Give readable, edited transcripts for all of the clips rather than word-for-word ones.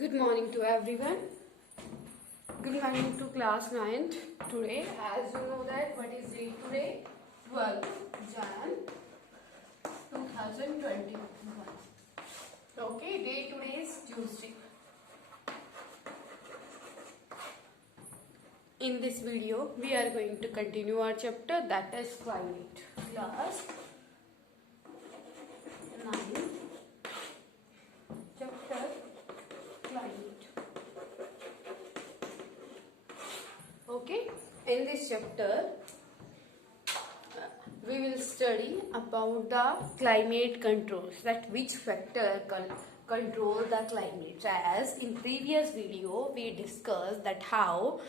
Good morning to everyone. Good morning to class 9th. Today, as you know that what is date today? 12 Jan 2021. Okay, date today is Tuesday. In this video, we are going to continue our chapter, that is climate. Class 9, chapter climate. Okay, in this chapter we will study about the climate controls, that which factor control the climate. As in previous video we discussed that how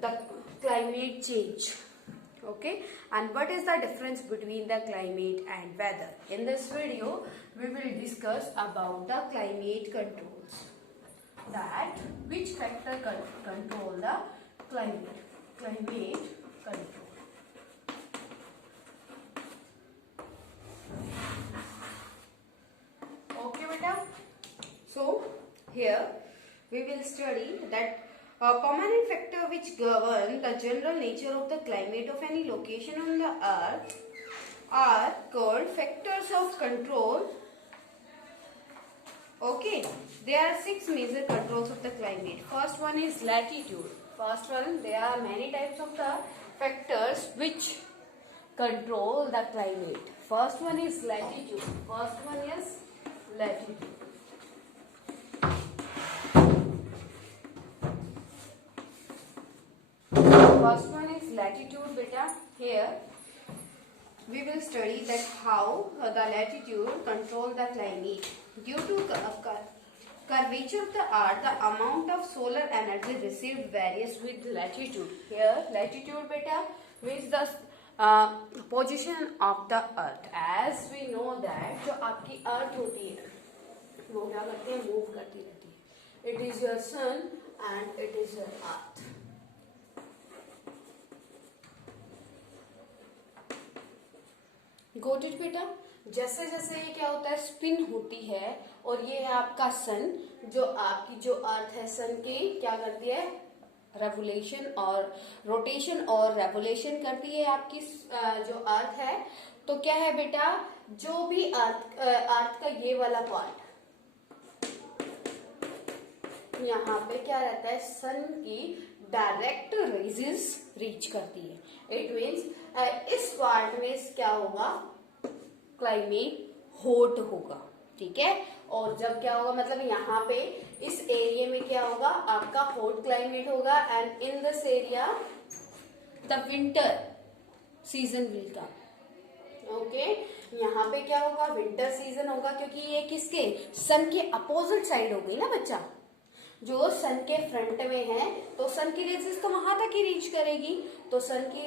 the climate change, okay, and what is the difference between the climate and weather. In this video we will discuss about the climate controls, that which factor control the climate control. Okay beta, so here we will study that a permanent factor which govern the general nature of the climate of any location on the earth are called factors of control. Okay, there are 6 major controls of the climate. First one is latitude. First one, there are many types of the factors which control the climate. First one is latitude. First one is latitude. First one is latitude beta. Here we will study that how the latitude control the climate. Due to curvature of the earth, the amount of solar energy received varies with latitude. Here latitude beta means the position of the earth. As we know that जो आपकी earth होती है वो क्या करती है, move करती रहती है. It is your sun and it is your earth. Got it बेटा. जैसे जैसे ये क्या होता है, स्पिन होती है, और ये है आपका सन, जो आपकी जो अर्थ है सन की क्या करती है, रेवोल्यूशन और रोटेशन और रेवोल्यूशन करती है आपकी जो अर्थ है. तो क्या है बेटा, जो भी अर्थ का ये वाला पार्ट यहाँ पे क्या रहता है, सन की डायरेक्ट रेजेस रीच करती है. इट मीन्स इस पार्ट में क्या होगा, क्लाइमेट हॉट होगा. ठीक है, और जब क्या होगा, मतलब यहाँ पे इस एरिया में क्या होगा, आपका हॉट क्लाइमेट होगा. And in this area the winter season will come. Okay, यहाँ पे क्या होगा, विंटर सीजन होगा, क्योंकि ये किसके, सन के अपोजिट साइड हो गई ना बच्चा. जो सन के फ्रंट में है तो सन की रेजेस तो वहां तक ही रीच करेगी, तो सन की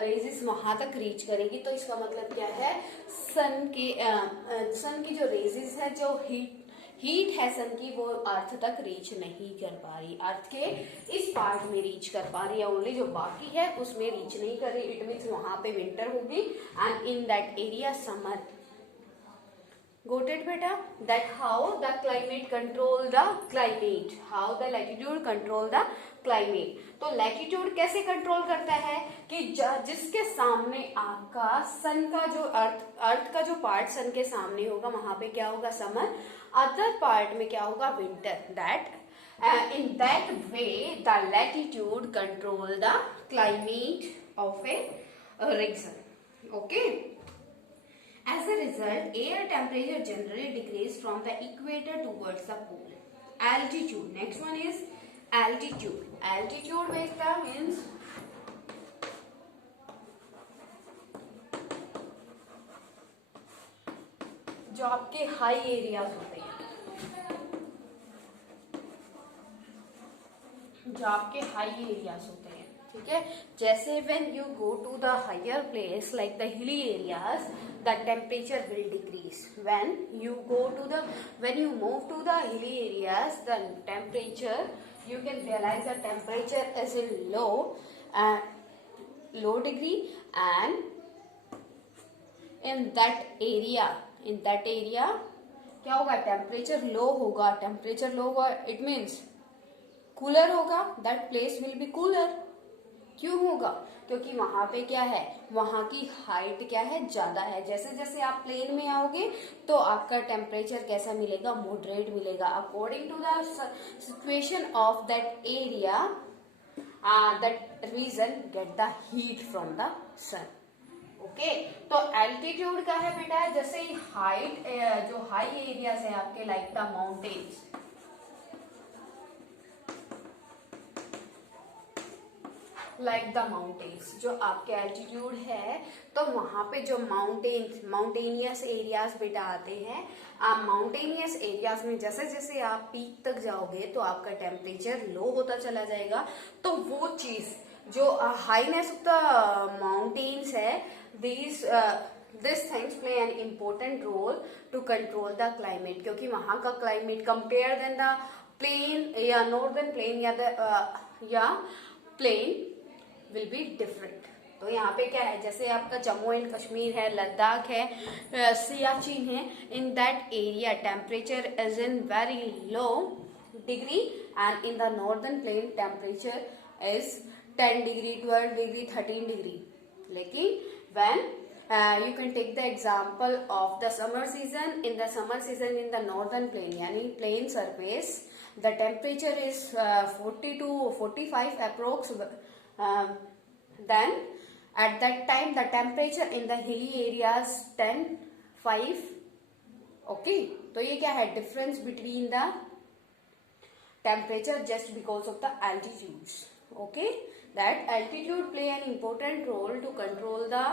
रेजेस वहां तक रीच करेगी. तो इसका मतलब क्या है, सन की जो रेजेस है, जो हीट है सन की, वो अर्थ तक रीच नहीं कर पा रही. अर्थ के इस पार्ट में रीच कर पा रही है ओनली, जो बाकी है उसमें रीच नहीं कर रही. इट मीन्स वहां पे विंटर होगी and in that area summer. Got it beta? That how the climate control the climate, how the latitude control the climate. तो latitude कैसे कंट्रोल करता है कि जिसके सामने आपका सन का जो अर्थ का जो पार्ट सन के सामने होगा वहां पे क्या होगा, समर. अदर पार्ट में क्या होगा, winter. That in that way the latitude control the climate of a region. Okay. As a result, air temperature generally decreases from the equator towards the pole. Altitude. Next one is altitude. Altitude beta means जो आपके high areas होते हैं, जो आपके high areas होते हैं. ठीक है, जैसे when you go to the higher place like the hilly areas, the temperature will decrease. When you move to the hilly areas, the temperature, you can realize the temperature is in low degree, and in that area क्या होगा, temperature low होगा। Temperature low होगा it means cooler होगा, that place will be cooler. क्यों होगा, क्योंकि वहां पे क्या है, वहां की हाइट क्या है, ज्यादा है। जैसे जैसे आप प्लेन में आओगे तो आपका टेम्परेचर कैसा मिलेगा, मॉडरेट मिलेगा according to the situation of that area, that region get the heat from the sun. Okay, तो एल्टीट्यूड का है बेटा, जैसे हाइट, जो हाई एरियाज है आपके like the mountains, like the mountains, जो आपके एल्टीट्यूड है तो वहां पे जो माउंटेनियस एरियाज बेटा आते हैं। आप माउंटेनियस एरियाज में जैसे जैसे आप पीक तक जाओगे तो आपका टेम्परेचर लो होता चला जाएगा। तो वो चीज जो हाईनेस ऑफ द माउंटेन्स है, this things play an important role to control the climate, क्योंकि वहां का climate compare then the plain या नॉर्दर्न प्लेन या प्लेन विल बी डिफरेंट। तो यहाँ पे क्या है, जैसे आपका जम्मू एंड कश्मीर है, लद्दाख है, सियाचिन है, in that area temperature is in very low degree and in the northern plain temperature is 10 degree 12 degree 13 degree. लेकिन when you can take the example of the summer season. In the summer season in the northern plain, yani plain surface, the temperature is 40 to 45 approx. Then at that time the temperature in the hilly areas 10 5. Okay, तो ये क्या है, difference between the temperature just because of the altitudes. Okay, that altitude play an important role to control the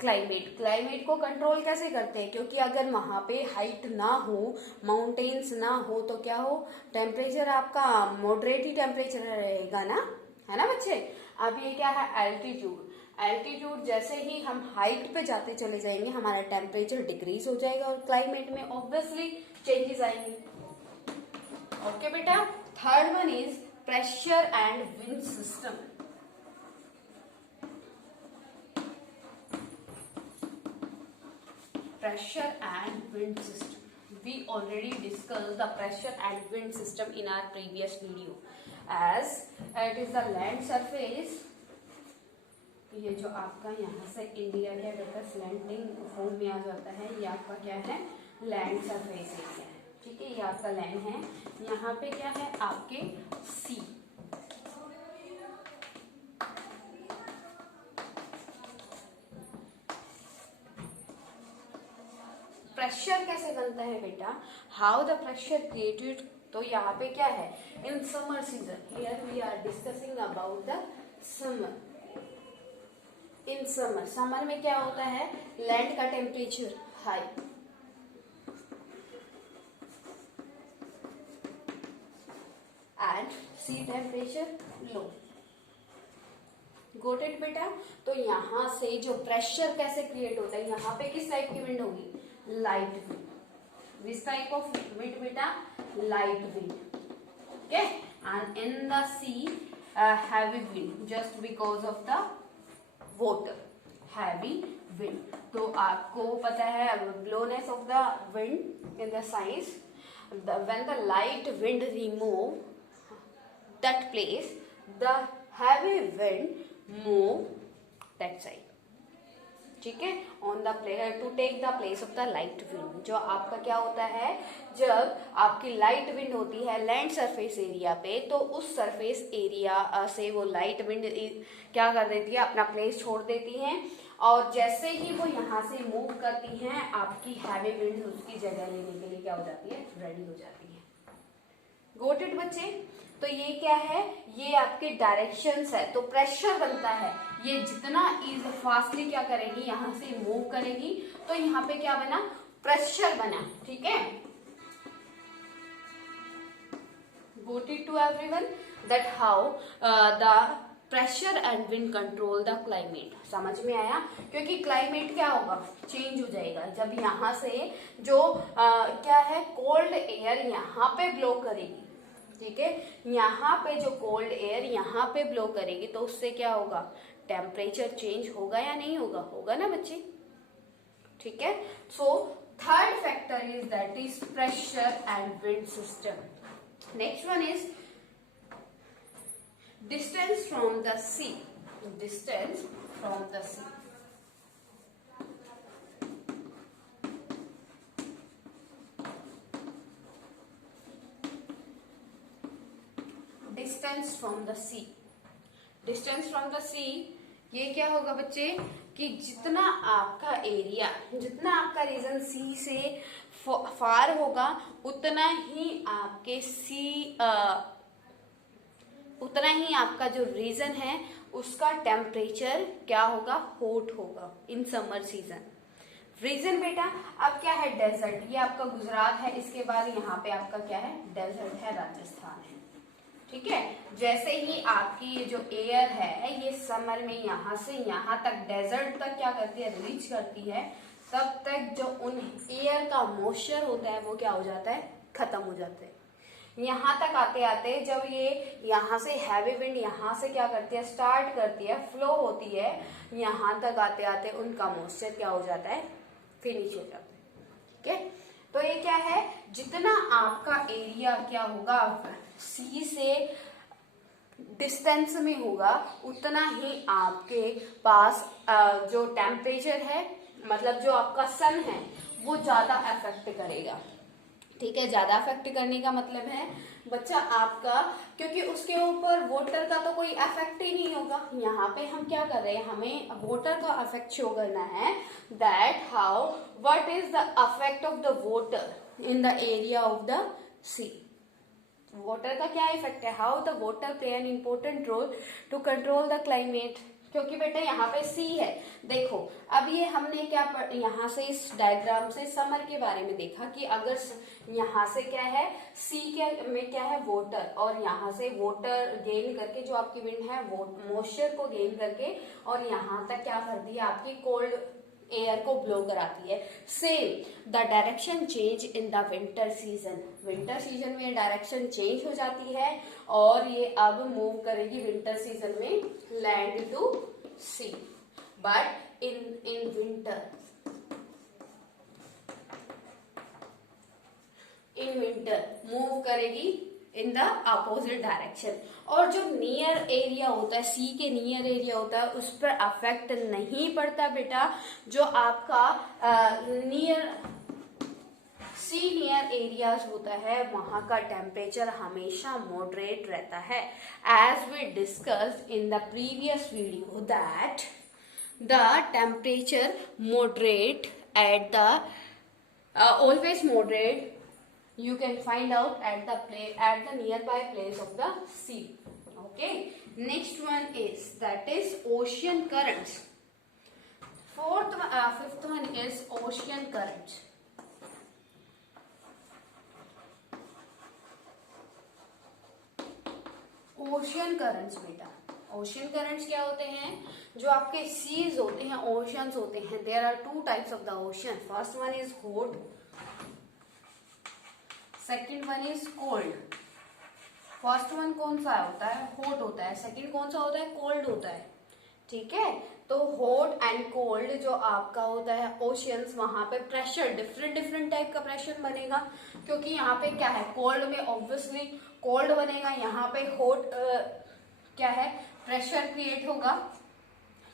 climate. Climate को control कैसे करते हैं, क्योंकि अगर वहां पे हाइट ना हो, माउंटेन्स ना हो, तो क्या हो, टेम्परेचर आपका मॉडरेट ही टेम्परेचर रहेगा ना, है ना बच्चे। अब ये क्या है, एल्टीट्यूड। एल्टीट्यूड जैसे ही हम हाइट पे जाते चले जाएंगे हमारा टेम्परेचर डिक्रीज हो जाएगा और क्लाइमेट में ऑब्वियसली चेंजेस आएंगे। ओके बेटा, third one is pressure and wind system. Pressure and wind system. We already discussed the pressure and wind system in our previous video. As it is the land surface, ये जो आपका यहाँ से India के बेटा slanting form में आ जाता है, ये आपका क्या है, लैंड सरफेस एरिया है। ठीक है, ये आपका लैंड है, यहाँ पे क्या है आपके सी। प्रेशर कैसे बनता है बेटा, हाउ द प्रेशर क्रिएटेड। तो यहाँ पे क्या है, in summer season, here we are discussing about the summer. In summer, summer में क्या होता है, लैंड का temperature high and sea temperature low. Got it बेटा। तो यहाँ से जो प्रेशर कैसे क्रिएट होता है, यहाँ पे किस टाइप की विंड होगी, light wind. This type of wind बेटा light wind. Okay, and in the sea heavy wind just because of the water, heavy wind. तो आपको पता है blowness of the wind in the science, when the light wind remove that place, the heavy wind move that side. ठीक है, on the to take the place of the light wind. जो आपका क्या होता है, जब आपकी लाइट विंड होती है लैंड सरफेस एरिया पे, तो उस सरफेस एरिया से वो लाइट विंड क्या कर देती है, अपना प्लेस छोड़ देती है, और जैसे ही वो यहाँ से मूव करती हैं, आपकी हैवी विंड उसकी जगह लेने के लिए क्या हो जाती है, रेडी हो जाती है। गोट इट बच्चे। तो ये क्या है, ये आपके डायरेक्शंस है। तो प्रेशर बनता है, ये जितना इज फास्टली क्या करेगी, यहां से मूव करेगी, तो यहाँ पे क्या बना, प्रेशर बना। ठीक है, got it to everyone that how the pressure and wind control the climate. समझ में आया, क्योंकि क्लाइमेट क्या होगा, चेंज हो जाएगा जब यहाँ से जो क्या है, कोल्ड एयर यहाँ पे ब्लो करेगी। ठीक है, यहाँ पे जो कोल्ड एयर यहाँ पे ब्लो करेगी, तो उससे क्या होगा, टेम्परेचर चेंज होगा या नहीं होगा, होगा ना बच्चे। ठीक है, सो Third factor is that is pressure and wind system. Next one is distance from the sea. Distance from the sea. Distance from the sea. Distance from the sea ये क्या होगा बच्चे कि जितना आपका एरिया, जितना आपका रीजन सी से फार होगा उतना ही आपके उतना ही आपका जो रीजन है उसका टेम्परेचर क्या होगा, हॉट होगा इन समर सीजन. रीजन बेटा अब क्या है, डेजर्ट. ये आपका गुजरात है, इसके बाद यहाँ पे आपका क्या है, डेजर्ट है, राजस्थान है. ठीक है. जैसे ही आपकी ये जो एयर है ये समर में यहाँ से यहाँ तक डेजर्ट तक क्या करती है, रीच करती है, तब तक जो उन एयर का मॉइस्चर होता है वो क्या हो जाता है, खत्म हो जाता है. यहाँ तक आते आते जब ये यहाँ से हैवी विंड यहाँ से क्या करती है, स्टार्ट करती है, फ्लो होती है, यहाँ तक आते आते उनका मॉइस्चर क्या हो जाता है, फिनिश हो जाता है. ठीक है. तो ये क्या है, जितना आपका एरिया क्या होगा सी से डिस्टेंस में होगा उतना ही आपके पास जो टेम्परेचर है, मतलब जो आपका सन है वो ज्यादा अफेक्ट करेगा. ठीक है. ज्यादा अफेक्ट करने का मतलब है बच्चा आपका, क्योंकि उसके ऊपर वाटर का तो कोई अफेक्ट ही नहीं होगा. यहाँ पे हम क्या कर रहे हैं, हमें वाटर का अफेक्ट शो करना है. That how what is the affect of the water in the area of the sea. Water का क्या इफेक्ट है, how the water play an important role to control the climate. क्योंकि बेटा यहाँ पे सी है. देखो अब ये हमने क्या यहाँ से इस डायग्राम से समर के बारे में देखा कि अगर यहाँ से क्या है, सी के में क्या है, वाटर, और यहाँ से वाटर गेन करके जो आपकी विंड है वो मॉइस्चर को गेन करके और यहाँ तक क्या कर दिया, आपकी कोल्ड एयर को ब्लो कराती है. Same the direction change in the winter season. Winter season में डायरेक्शन चेंज हो जाती है और ये अब मूव करेगी विंटर सीजन में land to sea. But in winter move करेगी इन द अपोजिट डायरेक्शन. और जो नियर एरिया होता है, सी के नियर एरिया होता है, उस पर अफेक्ट नहीं पड़ता बेटा. जो आपका नियर सी नियर एरियाज होता है वहां का टेम्परेचर हमेशा मॉडरेट रहता है. As we discussed in the previous video that the temperature moderate at the always moderate you can find out at the nearby place of the sea. Okay. Next one is that is ocean currents. Fifth one is ocean currents. Ocean currents बेटा, ocean currents क्या होते हैं, जो आपके seize होते हैं, oceans होते हैं. There are two types of the ocean. First one is hot, second one is cold. First one कौन सा होता है, हॉट होता है. सेकेंड कौन सा होता है, कोल्ड होता है. ठीक है. तो हॉट एंड कोल्ड जो आपका होता है ओशियंस, वहां पे प्रेशर डिफरेंट टाइप का प्रेशर बनेगा. क्योंकि यहाँ पे क्या है, कोल्ड में ऑब्वियसली कोल्ड बनेगा, यहाँ पे हॉट क्या है, प्रेशर क्रिएट होगा.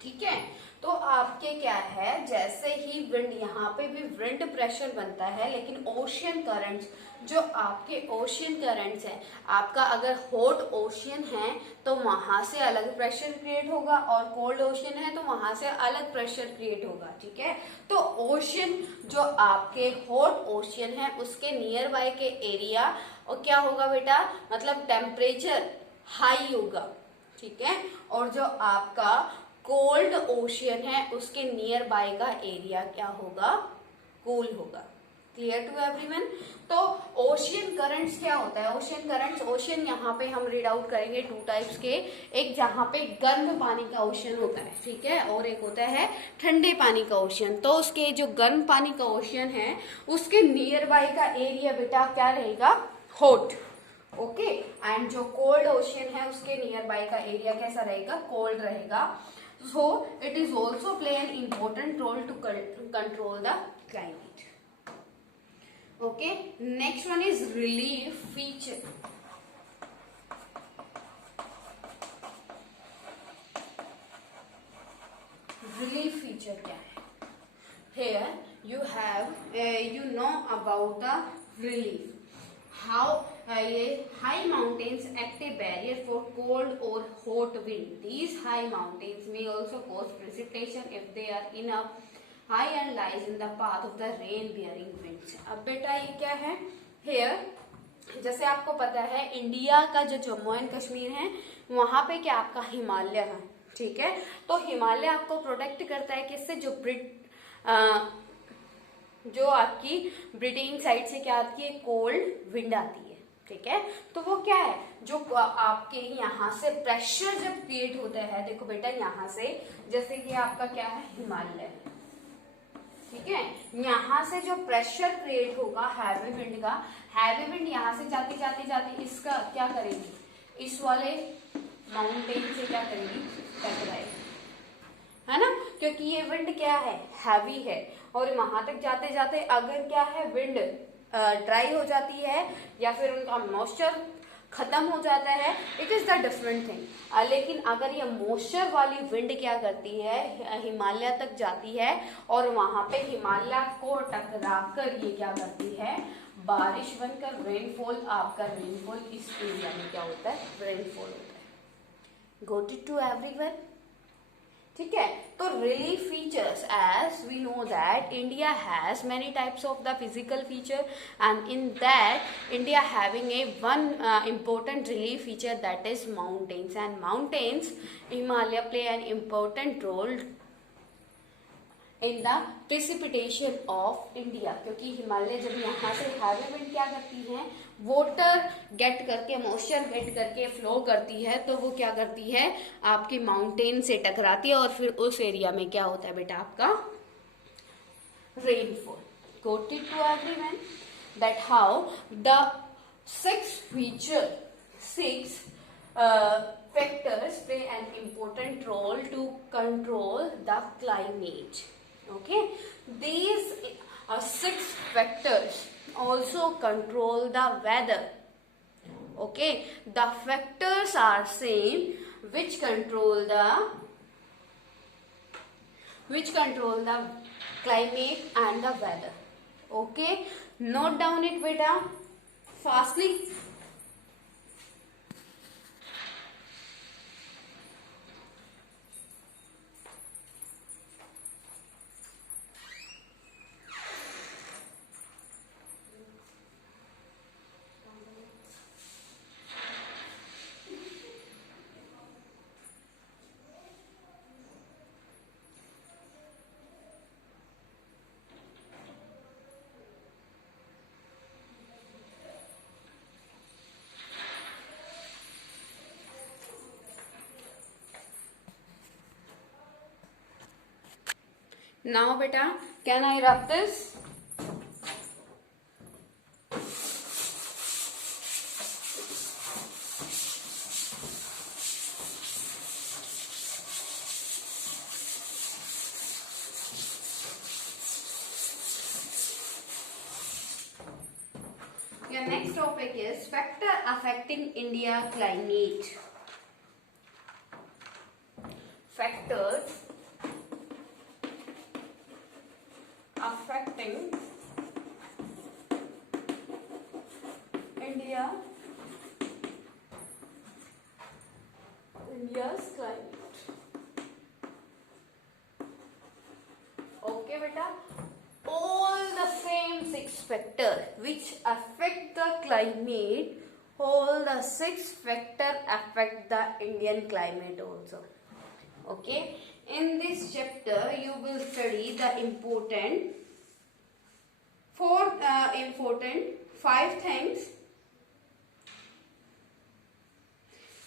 ठीक है. तो आपके क्या है, जैसे ही विंड, यहाँ पे भी विंड प्रेशर बनता है, लेकिन ओशियन करंट्स जो आपके ओशियन करंट्स हैं, आपका अगर हॉट ओशियन है तो वहां से अलग प्रेशर क्रिएट होगा और कोल्ड ओशियन है तो वहां से अलग प्रेशर क्रिएट होगा. ठीक है. तो ओशियन जो आपके हॉट ओशियन है उसके नियर बाय के एरिया और क्या होगा बेटा, मतलब टेम्परेचर हाई होगा. ठीक है. और जो आपका कोल्ड ओशियन है उसके नियर बाय का एरिया क्या होगा, कूल होगा. Clear to everyone. तो ओशियन करंट्स क्या होता है, ओशियन करंट्स, ओशियन यहाँ पे हम रीड आउट करेंगे टू टाइप्स के. एक जहाँ पे गर्म पानी का ओशियन होता है, ठीक है, और एक होता है ठंडे पानी का ओशियन. तो उसके जो गर्म पानी का ओशियन है उसके नियर बाय का एरिया बेटा क्या रहेगा, हॉट. ओके. एंड जो कोल्ड ओशियन है उसके नियर बाय का एरिया कैसा रहेगा, कोल्ड रहेगा. So it is also play an important role to control the climate. Okay, next one is relief feature. Relief feature क्या है? Here you have you know about the relief. How high mountains act a barrier for cold or hot wind. These high mountains may also cause precipitation if they are enough high and lies in the path of the rain bearing winds. अब बेटा ये क्या है? Here जैसे आपको पता है India का जो जम्मू एंड कश्मीर है वहां पे क्या आपका हिमालय है, ठीक है। तो हिमालय आपको प्रोटेक्ट करता है किससे? जो आपकी ब्रिटेन साइड से क्या आती है? कोल्ड विंड आती है, ठीक है। तो वो क्या है? जो आपके यहाँ से प्रेशर जब क्रिएट होता है, देखो बेटा यहाँ से जैसे कि आपका क्या है? हिमालय, ठीक है। यहाँ से जो प्रेशर क्रिएट होगा हैवी विंड का, हैवी विंड यहाँ से जाती जाती जाती इसका क्या करेगी? इस वाले माउंटेन से क्या करेगी? टकराएगी, है ना, क्योंकि ये विंड क्या है? हैवी है। और वहां तक जाते जाते अगर क्या है? विंड ड्राई हो जाती है या फिर उनका मॉइस्चर खत्म हो जाता है, it is the different thing. लेकिन अगर ये मॉइस्चर वाली विंड क्या करती है? हिमालय तक जाती है और वहां पे हिमालय को टकरा कर ये क्या करती है? बारिश बनकर रेनफॉल, आपका रेनफॉल इस एरिया में क्या होता है? रेनफॉल होता है। Got it to everyone? ठीक है। तो relief features, as we know that India has many types of the physical feature, and in that India having a one important relief feature, that is mountains, and mountains Himalaya play an important role in the precipitation of India, क्योंकि हिमालय जब यहाँ से heavy wind क्या करती है? Water gate करके, moisture gate करके flow करती है, तो वो क्या करती है? आपकी माउंटेन से टकराती है और फिर उस एरिया में क्या होता है बेटा? आपका rainfall. Got it to everyone? That how the six factors play an important role to control the climate. Okay, these 6 factors also control the weather. Okay, the factors are same which control the climate and the weather. Okay, note down it beta fastly. Now beta, can I rub this? Your next topic is factor affecting India climate. Factors affecting India's climate. Okay beta, all the same 6 factors which affect the climate, all the 6 factors affect the Indian climate also. Okay, in this chapter you will study the important 5 things.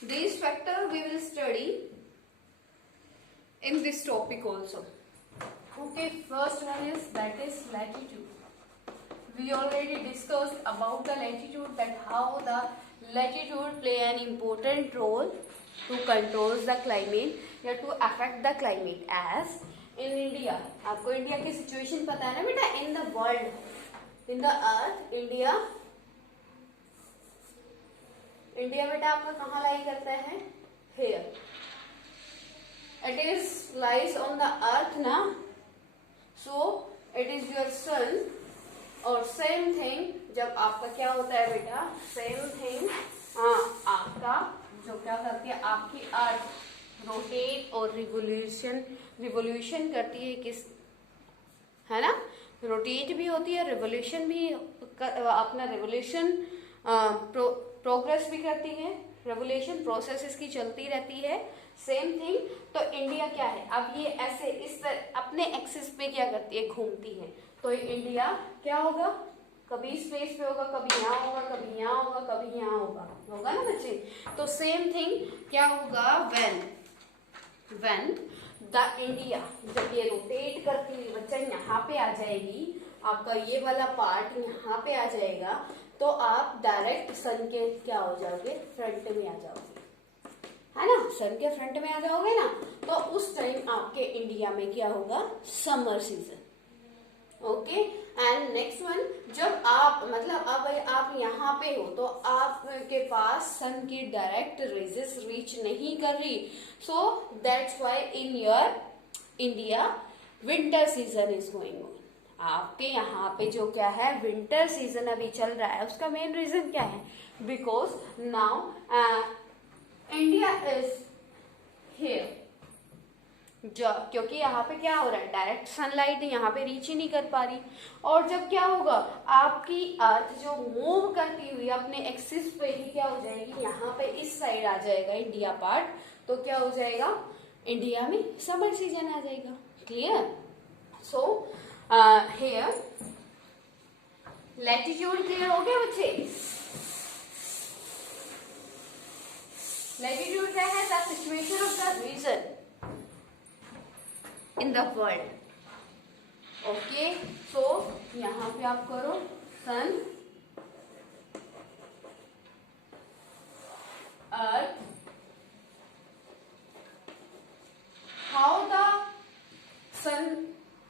These factors we will study in this topic also. Okay, first one is that is latitude. We already discussed about the latitude, that how the latitude play an important role to control the climate या to affect the climate. As in India, आपको India की situation पता है ना बेटा? In the world in the earth India, India बेटा आपका कहाँ लाई करता है? Here, it is lies on the earth ना, so it is your sun. और सेम थिंग जब आपका क्या होता है बेटा, सेम थिंग आपका जो क्या करती है आपकी अर्थ रोटेट और रिवोल्यूशन करती है, किस है ना, रोटेट भी होती है, रिवोल्यूशन भी अपना रिवोल्यूशन प्रोग्रेस भी करती है, रेवोल्यूशन प्रोसेस इसकी चलती रहती है। सेम थिंग तो इंडिया क्या है, अब ये ऐसे इस तरह अपने एक्सिस पे क्या करती है, घूमती है। तो इंडिया क्या होगा, कभी स्पेस पे होगा, कभी यहाँ होगा, कभी यहाँ होगा, कभी यहाँ होगा, होगा ना बच्चे। तो सेम थिंग क्या होगा, व्हेन द इंडिया, जब ये रोटेट करती हुई बच्चा यहाँ पे आ जाएगी, आपका ये वाला पार्ट यहाँ पे आ जाएगा, तो आप डायरेक्ट सन के क्या हो जाओगे, फ्रंट में आ जाओगे, है ना, सन के फ्रंट में आ जाओगे ना। तो उस टाइम आपके इंडिया में क्या होगा, summer season. Okay, and next one, जब आप मतलब अब आप यहाँ पे हो तो आपके पास सन की डायरेक्ट रेजेस रीच नहीं कर रही, so that's why in your India winter season is going on. आपके यहाँ पे जो क्या है, विंटर सीजन अभी चल रहा है, उसका मेन रीजन क्या है, because now India is here, क्योंकि यहाँ पे क्या हो रहा है, डायरेक्ट सनलाइट यहाँ पे रीच ही नहीं कर पा रही। और जब क्या होगा, आपकी अर्थ जो मूव करती हुई अपने एक्सिस पे ही क्या हो जाएगी, यहाँ पे इस साइड आ जाएगा इंडिया पार्ट, तो क्या हो जाएगा, इंडिया में समर सीजन आ जाएगा। Clear? So here latitude clear हो गया बच्चे। लैटिट्यूड क्या है, the situation of the region in the world. Okay, so यहां पे आप करो sun, earth, how the sun,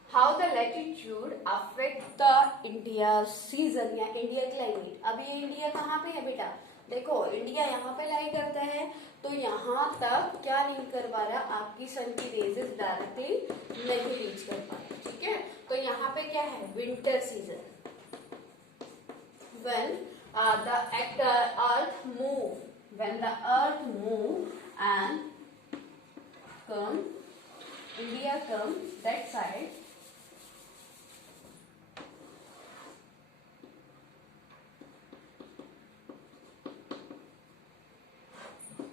how the latitude affect the India season या इंडिया क्लाइमेट। अब ये इंडिया कहाँ पे है बेटा, देखो इंडिया यहाँ पे लाई करता है, तो यहाँ तक क्या नहीं कर पा रहा, आपकी सन की रेजेस डायरेक्टली नहीं रीच कर पा रहा। ठीक है, तो यहाँ पे क्या है, winter season, when the earth move, when the earth move and come, India come that side,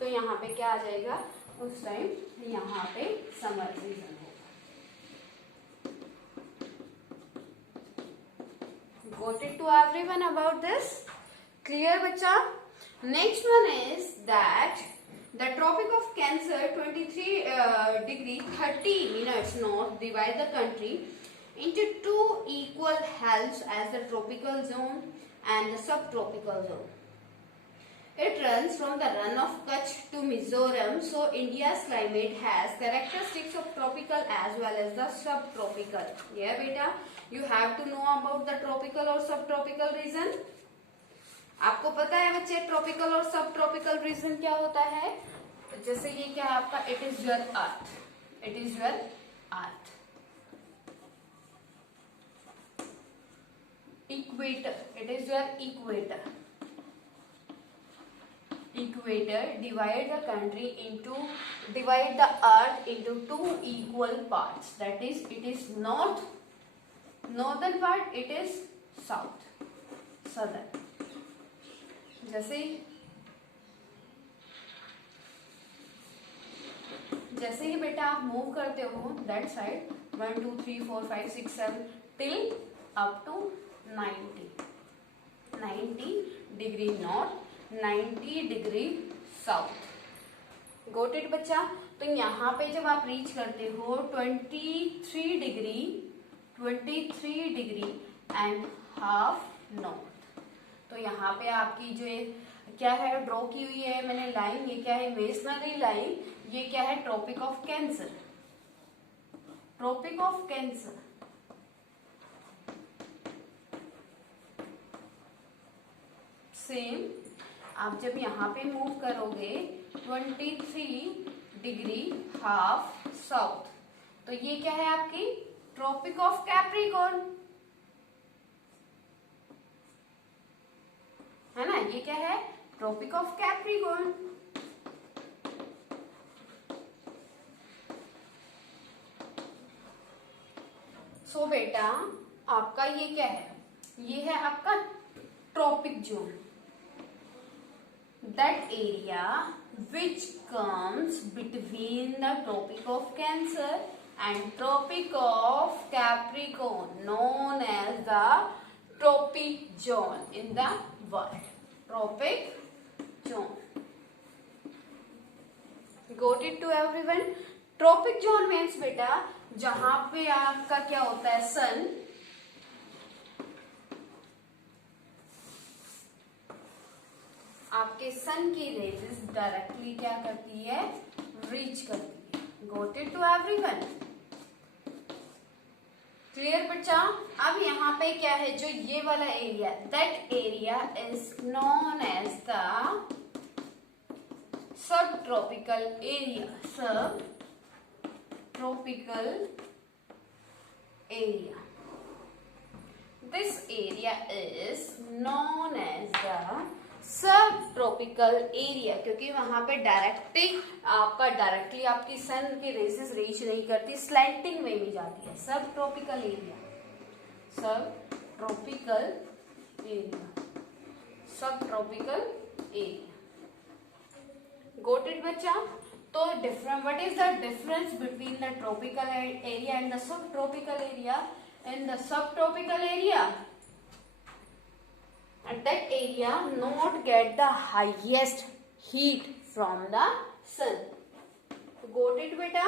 तो यहाँ पे क्या आ जाएगा, उस टाइम यहाँ पे समर सीजन होगा। Got it to everyone about this? Clear बच्चा? Next one is that the Tropic of Cancer 23 degree 30 minutes north divide the country into two equal halves as the tropical zone and the subtropical zone. It runs from the run of Kutch to Mizoram, so India's climate has characteristics of tropical as well as the subtropical. Yeah, beta, you have to know about the tropical or subtropical region. आपको पता है बच्चे tropical और सब tropical region क्या होता है, जैसे ये क्या है आपका, it is your earth, it is your earth, equator, it is your equator, equator divide the country into, divide the earth into two equal parts, that is it is north, northern part, it is south, southern। जैसे ही बेटा आप move करते हो that side 1 2 3 4 5 6 7 till up to 90 degree north, 90 degree south. Got it बच्चा? तो यहाँ पे जब आप रीच करते हो 23 डिग्री एंड हाफ नॉर्थ, तो यहाँ पे आपकी जो क्या है ड्रॉ की हुई है मैंने लाइन, ये क्या है, इमेजिनरी लाइन, ये क्या है, tropic of cancer, tropic of cancer. Same आप जब यहाँ पे मूव करोगे 23 डिग्री हाफ साउथ, तो ये क्या है आपकी ट्रॉपिक ऑफ कैप्रिकॉर्न, है ना, ये क्या है ट्रॉपिक ऑफ कैप्रिकॉर्न। सो बेटा आपका ये क्या है, ये है आपका tropic zone, that area which comes between the Tropic of Cancer and Tropic of Capricorn, known as the tropic zone in the world. Tropic zone. Got it to everyone? Tropic zone means बेटा जहां पे आपका क्या होता है, सन आपके सन की raises directly क्या करती है, रीच करती है। Got it to everyone, clear बच्चा। अब यहाँ पे क्या है, जो ये वाला area, that area is known as the sub tropical area, sub tropical area. This area is known as the sub tropical area, क्योंकि वहां पे डायरेक्टली आपकी सन की रेसेस रीच नहीं करती, स्लैंटिंग वे में जाती है। सब tropical area, sub tropical area, sub tropical area. Goat it बच्चा। तो different, what is the difference between the tropical area and the sub tropical area? In the sub tropical area, and that area not get the highest heat from the sun. Got it बेटा?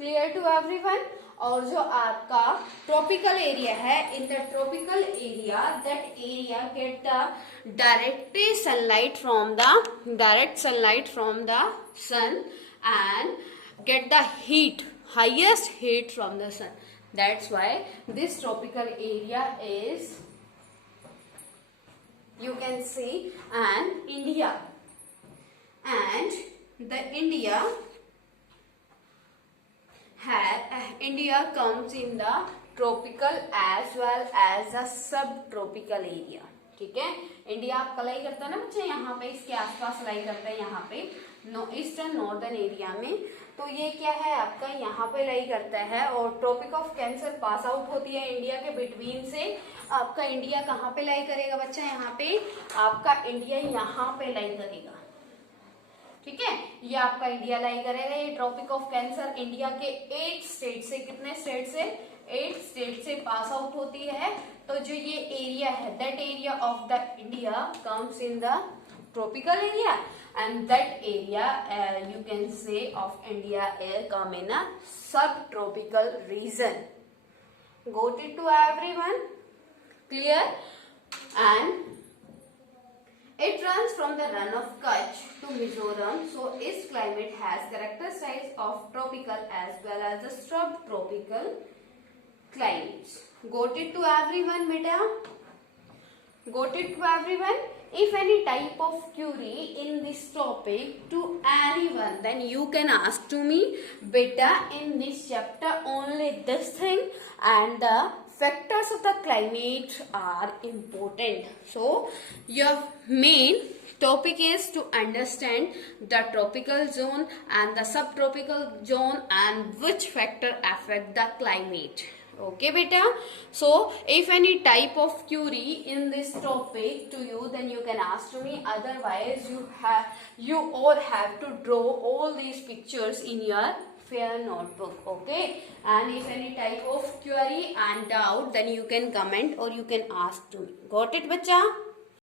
Clear to everyone? और जो आपका tropical area है, in the tropical area that area get the direct sunlight from the sun and get the heat, highest heat from the sun. That's why this tropical area is, you can see, and India comes in the tropical as well as the subtropical area. ठीक है, India आपका लाई करता है ना बच्चे, यहाँ पे इसके आसपास लाई करता है, यहाँ पे ईस्टर्न नॉर्दर्न एरिया में, तो ये क्या है आपका यहाँ पे लाई करता है। और tropic of cancer pass out होती है इंडिया के बिटवीन से। आपका इंडिया कहाँ पे लाई करेगा बच्चा, यहाँ पे आपका इंडिया यहाँ पे लाई करेगा, ठीक है, ये आपका इंडिया लाई करेगा। ये ट्रॉपिक ऑफ कैंसर इंडिया के 8 स्टेट से, कितने स्टेट से, 8 स्टेट से पास आउट होती है। तो जो ये एरिया है, that area of the India comes in the tropical area, and that area you can say of India come in a subtropical region. Got it to everyone? Clear? And it runs from the run of Kutch to Mizoram, so its climate has characteristics of tropical as well as the subtropical climates. Got it to everyone beta? Got it to everyone? If any type of query in this topic to anyone, then you can ask to me, beta, in this chapter only this thing and the factors of the climate are important. So your main topic is to understand the tropical zone and the subtropical zone and which factor affect the climate. Okay beta, so if any type of query in this topic to you, then you can ask to me, otherwise you all have to draw all these pictures in your fair notebook. Okay, and if any type of query and doubt, then you can comment or you can ask to me. Got it bachcha?